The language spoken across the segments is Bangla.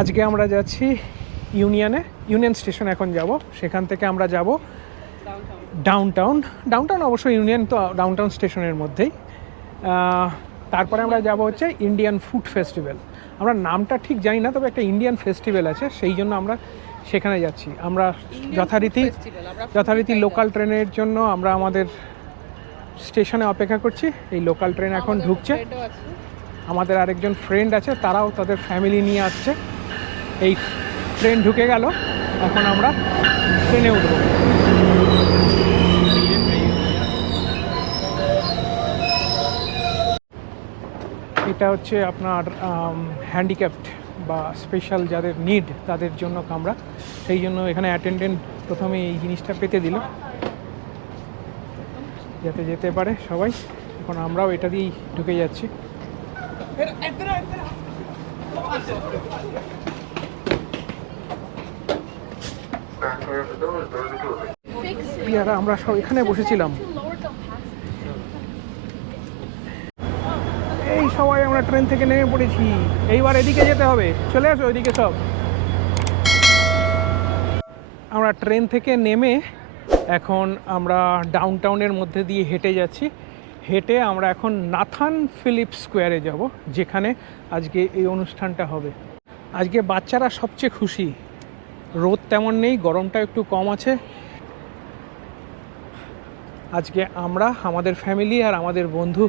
আজকে আমরা যাচ্ছি ইউনিয়নে ইউনিয়ন স্টেশন এখন যাব। সেখান থেকে আমরা যাব ডাউন টাউন ডাউন টাউন অবশ্যই ইউনিয়ন তো ডাউন টাউন স্টেশনের মধ্যেই। তারপরে আমরা যাব হচ্ছে ইন্ডিয়ান ফুড ফেস্টিভ্যাল। আমরা নামটা ঠিক জানি না তবে একটা ইন্ডিয়ান ফেস্টিভ্যাল আছে সেই জন্য আমরা সেখানে যাচ্ছি। আমরা যথারীতি যথারীতি লোকাল ট্রেনের জন্য আমরা আমাদের স্টেশনে অপেক্ষা করছি। এই লোকাল ট্রেন এখন ঢুকছে। আমাদের আরেকজন ফ্রেন্ড আছে তারাও তাদের ফ্যামিলি নিয়ে আসছে। এই ট্রেন ঢুকে গেল এখন আমরা ট্রেনে উঠব এটা হচ্ছে আপনার হ্যান্ডিক্যাপ্ট বা স্পেশাল যাদের নিড তাদের জন্য কামরা সেই জন্য এখানে অ্যাটেন্ডেন্ট প্রথমে এই জিনিসটা পেতে দিল যাতে যেতে পারে সবাই এখন আমরাও এটা দিয়েই ঢুকে যাচ্ছি আমরা সব এখানে বসেছিলাম। এই সবাই আমরা ট্রেন থেকে নেমে পড়েছি। এইবার এদিকে যেতে হবে। চলে আসো ওইদিকে সব। আমরা ট্রেন থেকে নেমে এখন আমরা ডাউন টাউনের মধ্যে দিয়ে হেঁটে যাচ্ছি। হেঁটে আমরা এখন নাথান ফিলিপ স্কোয়ারে যাব, যেখানে আজকে এই অনুষ্ঠানটা হবে। আজকে বাচ্চারা সবচেয়ে খুশি। রোদ তেমন নেই, গরমটা একটু কম আছে। আজকে আমরা, আমাদের ফ্যামিলি আর আমাদের বন্ধু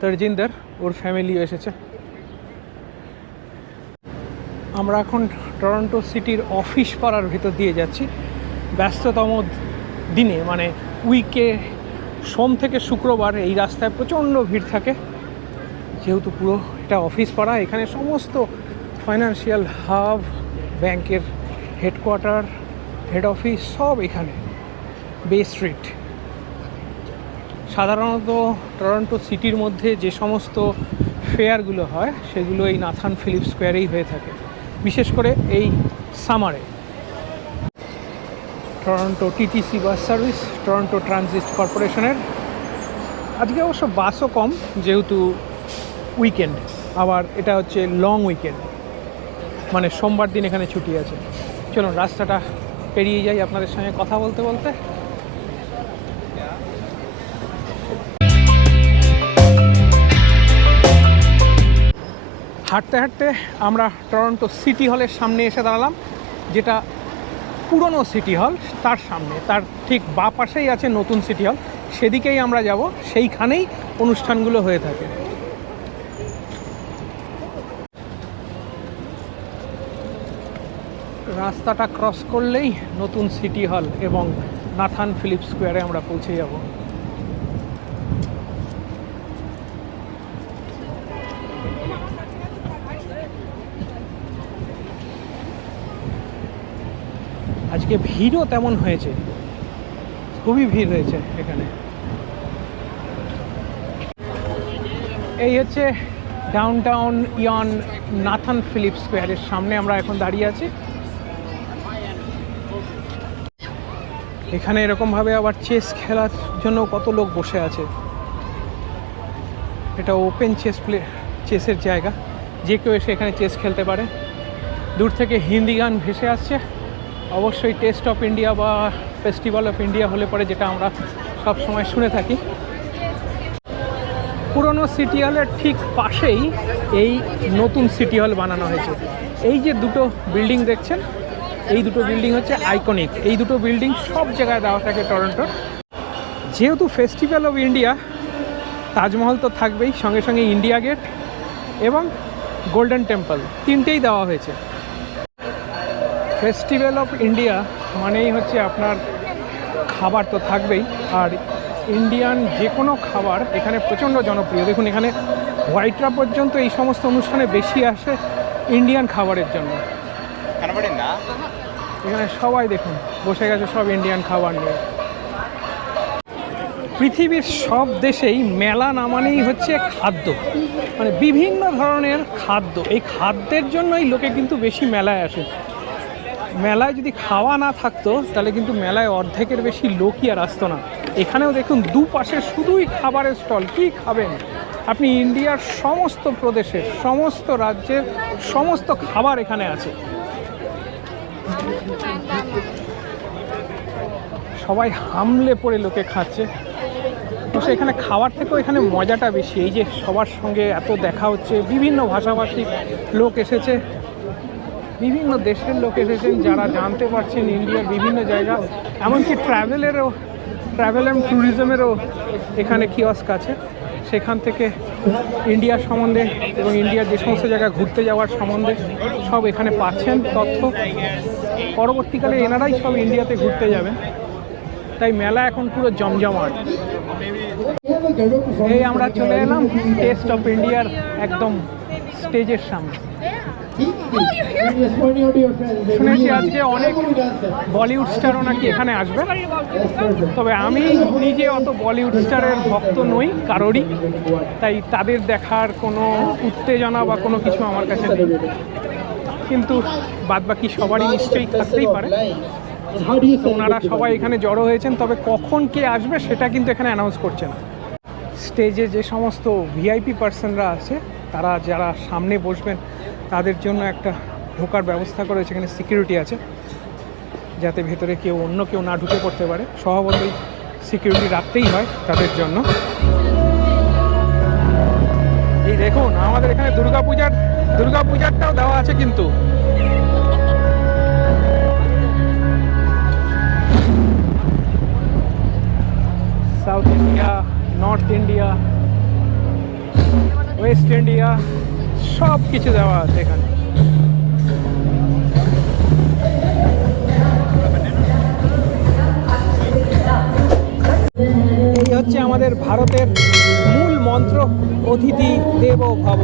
তর্জিন্দার, ওর ফ্যামিলিও এসেছে। আমরা এখন টরন্টো সিটির অফিস পাড়ার ভিতর দিয়ে যাচ্ছি। ব্যস্ততম দিনে মানে উইকে সোম থেকে শুক্রবার এই রাস্তায় প্রচণ্ড ভিড় থাকে। যেহেতু পুরো এটা অফিস পাড়া, এখানে সমস্ত ফাইন্যান্সিয়াল হাব ব্যাংকের হেডকোয়ার্টার হেড অফিস সব এখানে। বে স্ট্রিট সাধারণত টরন্টো সিটির মধ্যে যে সমস্ত ফেয়ারগুলো হয়, সেগুলো এই নাথান ফিলিপ স্কোয়ারেই হয়ে থাকে। বিশেষ করে এই সামারে Toronto TTC bus service Toronto transit কর্পোরেশনের আজকে অবশ্য বাসও কম, যেহেতু উইকেন্ড আবার এটা হচ্ছে লং উইকেন্ড মানে সোমবার দিন এখানে ছুটি আছে। চলুন, রাস্তাটা পেরিয়ে যাই আপনাদের সঙ্গে কথা বলতে বলতে। হাঁটতে হাঁটতে আমরা টরন্টো সিটি হলের সামনে এসে দাঁড়ালাম, যেটা পুরনো সিটি হল তার সামনে। তার ঠিক বা পাশেই আছে নতুন সিটি হল। সেদিকেই আমরা যাব, সেইখানেই অনুষ্ঠানগুলো হয়ে থাকে। রাস্তাটা ক্রস করলেই নতুন সিটি হল এবং নাথান ফিলিপ স্কোয়ারে আমরা পৌঁছে যাব। আজকে ভিড়ও তেমন হয়েছে। খুবই ভিড় হয়েছে এখানে। এই হচ্ছে downtown Yonge Nathan Phillips স্কোয়ারের সামনে আমরা এখন দাঁড়িয়ে আছি। এখানে এরকমভাবে আবার চেস খেলার জন্য কত লোক বসে আছে। এটা ওপেন চেস প্লে চেসের জায়গা। যে কেউ এসে এখানে চেস খেলতে পারে। দূর থেকে হিন্দি গান ভেসে আসছে। অবশ্যই টেস্ট অফ ইন্ডিয়া বা ফেস্টিভ্যাল অফ ইন্ডিয়া হলে পরে যেটা আমরা সব সময় শুনে থাকি। পুরনো সিটি হলের ঠিক পাশেই এই নতুন সিটি হল বানানো হয়েছে। এই যে দুটো বিল্ডিং দেখছেন এই দুটো বিল্ডিং হচ্ছে আইকনিক এই দুটো বিল্ডিং সব জায়গায় দেওয়া থাকে টরন্টোর যেহেতু ফেস্টিভ্যাল অফ ইন্ডিয়া তাজমহল তো থাকবেই, সঙ্গে সঙ্গে ইন্ডিয়া গেট এবং গোল্ডেন টেম্পল তিনটেই দেওয়া হয়েছে। ফেস্টিভ্যাল অফ ইন্ডিয়া মানেই হচ্ছে আপনার খাবার তো থাকবেই। আর ইন্ডিয়ান যে কোনো খাবার এখানে প্রচণ্ড জনপ্রিয়। দেখুন, এখানে হোয়াইটরা পর্যন্ত এই সমস্ত অনুষ্ঠানে বেশি আসে ইন্ডিয়ান খাবারের জন্য। এখানে সবাই দেখুন, বসে গেছে সব ইন্ডিয়ান খাবার নিয়ে। পৃথিবীর সব দেশেই মেলা নামানেই হচ্ছে খাদ্য। মানে বিভিন্ন ধরনের খাদ্য। এই খাদ্যের জন্যই লোকে কিন্তু বেশি মেলায় আসে। মেলায় যদি খাওয়া না থাকতো, তাহলে কিন্তু মেলায় অর্ধেকের বেশি লোকই আর আসতো না। এখানেও দেখুন, দুপাশে শুধুই খাবারের স্টল। কি খাবেন? আপনি ইন্ডিয়ার সমস্ত প্রদেশের, সমস্ত রাজ্যের সমস্ত খাবার এখানে আছে। সবাই হামলে পড়ে লোকে খাচ্ছে। তো সেখানে খাওয়ার থেকেও এখানে মজাটা বেশি। এই যে সবার সঙ্গে এত দেখা হচ্ছে, বিভিন্ন ভাষাভাষী লোক এসেছে, বিভিন্ন দেশের লোক এসেছেন যারা জানতে পারছেন ইন্ডিয়ার বিভিন্ন জায়গা। এমনকি ট্রাভেলেরও ট্রাভেল অ্যান্ড ট্যুরিজমেরও এখানে কিয়স্ক আছে। সেখান থেকে ইন্ডিয়ার সম্বন্ধে এবং ইন্ডিয়ার যে সমস্ত জায়গা ঘুরতে যাওয়ার সম্বন্ধে সব এখানে পাচ্ছেন তথ্য। পরবর্তীকালে এনারাই সব ইন্ডিয়াতে ঘুরতে যাবেন। তাই মেলা এখন পুরো জমজমাট। এই আমরা চলে এলাম টেস্ট অফ ইন্ডিয়ার একদম স্টেজের সামনে। শুনেছি আজকে অনেক বলিউড স্টারও নাকি এখানে আসবে। তবে আমি নিজে অত বলিউড স্টারের ভক্ত নই, কারোরই। তাই তাদের দেখার কোনো উত্তেজনা বা কোনো কিছু আমার কাছে নেই। কিন্তু বাদবাকি সবারই নিশ্চয়ই থাকতেই পারে। ওনারা সবাই এখানে জড়ো হয়েছেন, তবে কখন কে আসবে সেটা কিন্তু এখানে অ্যানাউন্স করছে না। স্টেজে যে সমস্ত ভিআইপি পার্সনরা আছে, তারা যারা সামনে বসবেন তাদের জন্য একটা ঢোকার ব্যবস্থা করে সেখানে সিকিউরিটি আছে, যাতে ভেতরে কেউ অন্য কেউ না ঢুকে পড়তে পারে। স্বভাবতই সিকিউরিটি রাখতেই হয় তাদের জন্য। এই দেখুন, আমাদের এখানে দুর্গাপূজার, দুর্গাপূজারটাও দেওয়া আছে কিন্তু। South India, North India, West India সব কিছু দেওয়া আছে এখানে। হচ্ছে আমাদের ভারতের মূল মন্ত্র, অতিথি দেব ভব।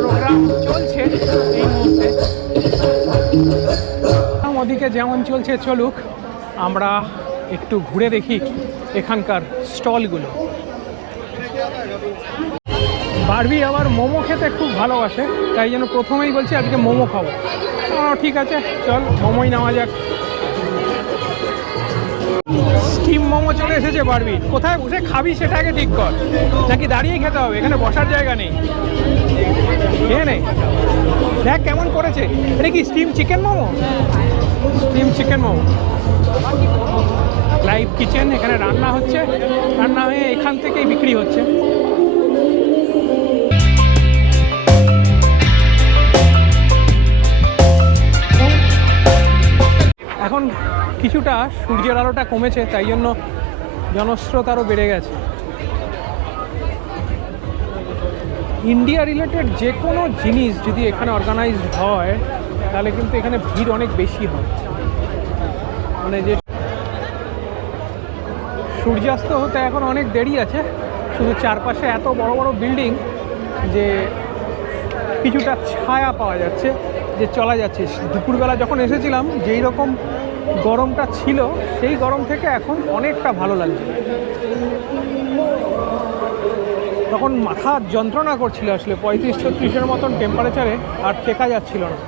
প্রোগ্রাম চলছে এই ওদিকে যেমন চলছে চলুক, আমরা একটু ঘুরে দেখি এখানকার স্টলগুলো। বারবি আবার মোমো খেতে খুব ভালোবাসে, তাই জন্য প্রথমেই বলছি আজকে মোমো খাব। ঠিক আছে, চল, মোমোই নেওয়া যাক। স্টিম মোমো চলে এসেছে বারবি। কোথায় বসে খাবি সেটা আগে ঠিক কর। নাকি দাঁড়িয়ে খেতে হবে, এখানে বসার জায়গা নেই। নেই দেখ কেমন করেছে। এটা কি steam chicken momo? Steam chicken momo. Live kitchen এখানে রান্না হচ্ছে। রান্না হয়ে এখান থেকেই বিক্রি হচ্ছে। কিছুটা সূর্যের আলোটা কমেছে, তাই জন্য জনস্রোত আরও বেড়ে গেছে। ইন্ডিয়া রিলেটেড যে কোনো জিনিস যদি এখানে অর্গানাইজড হয়, তাহলে কিন্তু এখানে ভিড় অনেক বেশি হয়। মানে যে সূর্যাস্ত হতে এখন অনেক দেরি আছে, শুধু চারপাশে এত বড় বড় বিল্ডিং যে কিছুটা ছায়া পাওয়া যাচ্ছে, যে চলা যাচ্ছে। দুপুরবেলা যখন এসেছিলাম, যেই রকম গরমটা ছিল, সেই গরম থেকে এখন অনেকটা ভালো লাগছে। তখন মাথা যন্ত্রণা করছিল আসলে, পঁয়ত্রিশ ছত্রিশের মতন টেম্পারেচারে আর টেকা যাচ্ছিল না।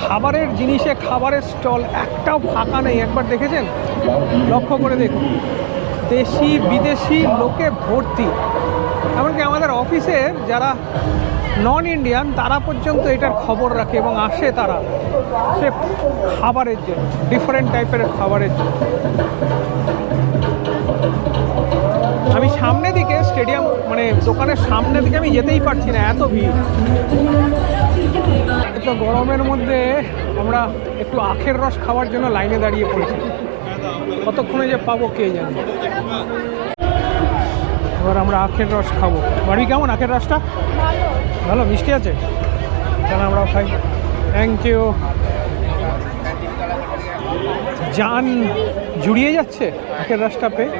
খাবারের জিনিসে খাবারের স্টল একটাও ফাঁকা নেই, একবার দেখেছেন? লক্ষ্য করে দেখুন। দেশি, বিদেশি লোকে ভর্তি। এমনকি আমাদের অফিসের যারা নন ইন্ডিয়ান, তারা পর্যন্ত এটার খবর রাখে এবং আসে তারা সে খাবারের জন্য ডিফারেন্ট টাইপের খাবারের জন্য। আমি সামনে দিকে স্টেডিয়াম মানে দোকানের সামনে দিকে আমি যেতেই পারছি না, এত ভিড়। তো গরমের মধ্যে আমরা একটু আখের রস খাওয়ার জন্য লাইনে দাঁড়িয়ে পড়েছি। কতক্ষণে যে পাবো কে জানে? এবার আমরা আখের রস খাব। বাড়ি কেমন আখের রসটা? ভালো, মিষ্টি আছে? তাহলে আমরাও খাই। থ্যাংক ইউ যান জুড়িয়ে যাচ্ছে আখের রসটা পেয়ে।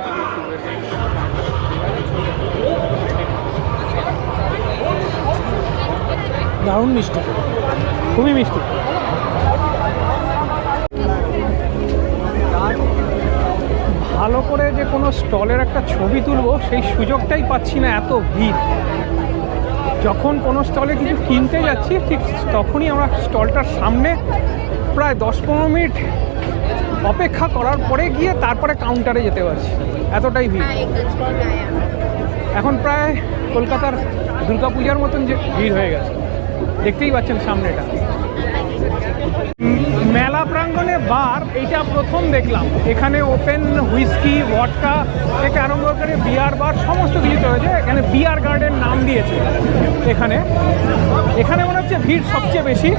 দারুণ মিষ্টি। খুবই মিষ্টি। ভালো করে যে কোনো স্টলের একটা ছবি তুলবো, সেই সুযোগটাই পাচ্ছি না এত ভিড়। যখন কোনো স্টলে কিছু কিনতে যাচ্ছি ঠিক তখনই আমরা স্টলটার সামনে প্রায় দশ পনেরো মিনিট অপেক্ষা করার পরে গিয়ে তারপরে কাউন্টারে যেতে পারছি। এতটাই ভিড়। এখন প্রায় কলকাতার দুর্গাপূজার মতন যে ভিড় হয়ে গেছে। দেখতেই পাচ্ছেন সামনেটা। মেলা প্রাঙ্গণে বার, এইটা প্রথম দেখলাম। এখানে ওপেন হুইস্কি ভটকা থেকে আরম্ভ করে বিয়ার বার সমস্ত কিছু রয়েছে এখানে বিয়ার গার্ডেন নাম দিয়েছে এখানে। এখানে মনে হচ্ছে ভিড় সবচেয়ে বেশি।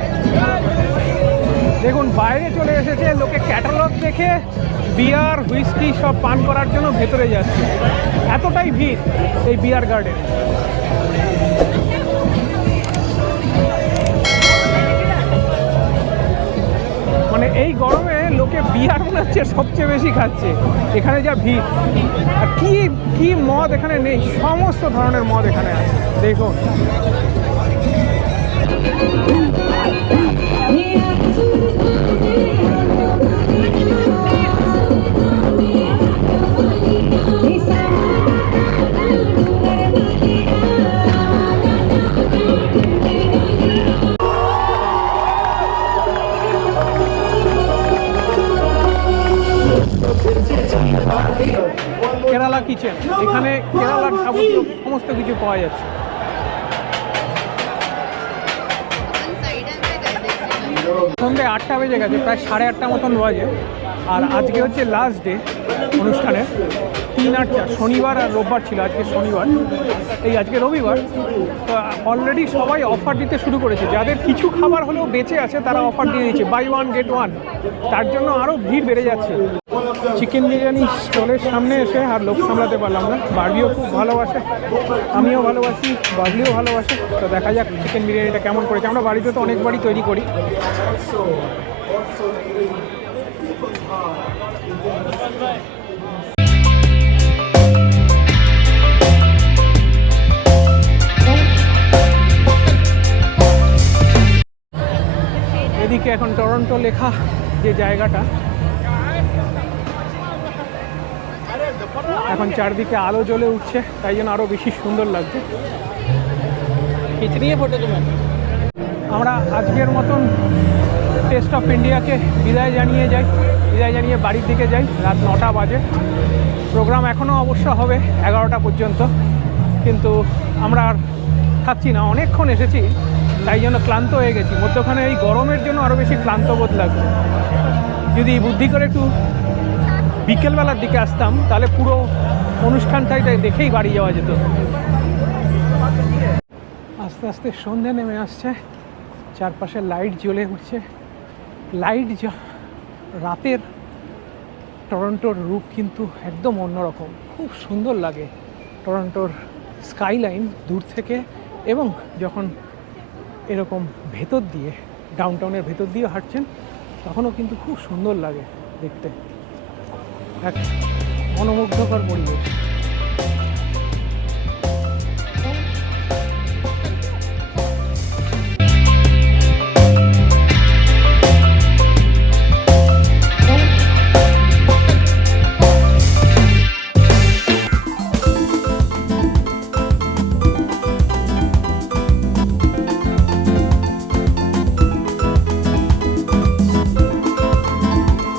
দেখুন, বাইরে চলে এসেছে লোকে ক্যাটালগ দেখে বিয়ার হুইস্কি সব পান করার জন্য ভেতরে যাচ্ছে। এতটাই ভিড় এই বিয়ার গার্ডেন এই গরমে লোকে বিয়ার মনে হচ্ছে সবচেয়ে বেশি খাচ্ছে। এখানে যা ভিড়। আর কি কি মদ এখানে নেই? সমস্ত ধরনের মদ এখানে আছে। দেখুন। কেরালা কিচেন। এখানে কেরালার যাবতীয় সমস্ত কিছু পাওয়া যাচ্ছে। সন্ধ্যে আটটা বেজে গেছে, প্রায় সাড়ে আটটা মতন বাজে। আর আজকে হচ্ছে লাস্ট ডে অনুষ্ঠানের। তিন আর চার, শনিবার আর রোববার ছিল, আজকে শনিবার। এই আজকে রবিবার। তো অলরেডি সবাই অফার দিতে শুরু করেছে। যাদের কিছু খাবার হলেও বেঁচে আছে, তারা অফার দিয়ে দিচ্ছে। বাই ওয়ান গেট ওয়ান তার জন্য আরও ভিড় বেড়ে যাচ্ছে। চিকেন বিরিয়ানি স্টলের সামনে এসে আর লোক সামলাতে পারলাম না। বার্বিও খুব ভালোবাসে, আমিও ভালোবাসি, বাবলিও ভালোবাসে। তো দেখা যাক চিকেন বিরিয়ানিটা কেমন করেছে। আমরা বাড়িতে তো অনেকবারই তৈরি করি। এদিকে এখন টরন্টো লেখা যে জায়গাটা এখন চারদিকে আলো জ্বলে উঠছে তাই জন্য আরও বেশি সুন্দর লাগছে। নিয়ে আমরা আজকের মতন টেস্ট অফ ইন্ডিয়াকে বিদায় জানিয়ে যাই বিদায় জানিয়ে বাড়ির দিকে যাই রাত নটা বাজে। প্রোগ্রাম এখনও অবশ্য হবে এগারোটা পর্যন্ত কিন্তু আমরা আর থাকছি না অনেকক্ষণ এসেছি তাই জন্য ক্লান্ত হয়ে গেছি। মধ্যখানে এই গরমের জন্য আরও বেশি ক্লান্ত বোধ লাগছে। যদি বুদ্ধি করে একটু বিকেলবেলার দিকে আসতাম, তাহলে পুরো অনুষ্ঠানটাই দেখেই বাড়ি যাওয়া যেত। আস্তে আস্তে সন্ধে নেমে আসছে, চারপাশে লাইট জ্বলে উঠছে। লাইট রাতের টরন্টোর রূপ কিন্তু একদম অন্যরকম। খুব সুন্দর লাগে টরন্টোর স্কাইলাইন দূর থেকে এবং যখন এরকম ভেতর দিয়ে ডাউনটাউনের ভেতর দিয়ে হাঁটছেন, তখনও কিন্তু খুব সুন্দর লাগে দেখতে। এক মনোমুগ্ধকর পরিবেশ।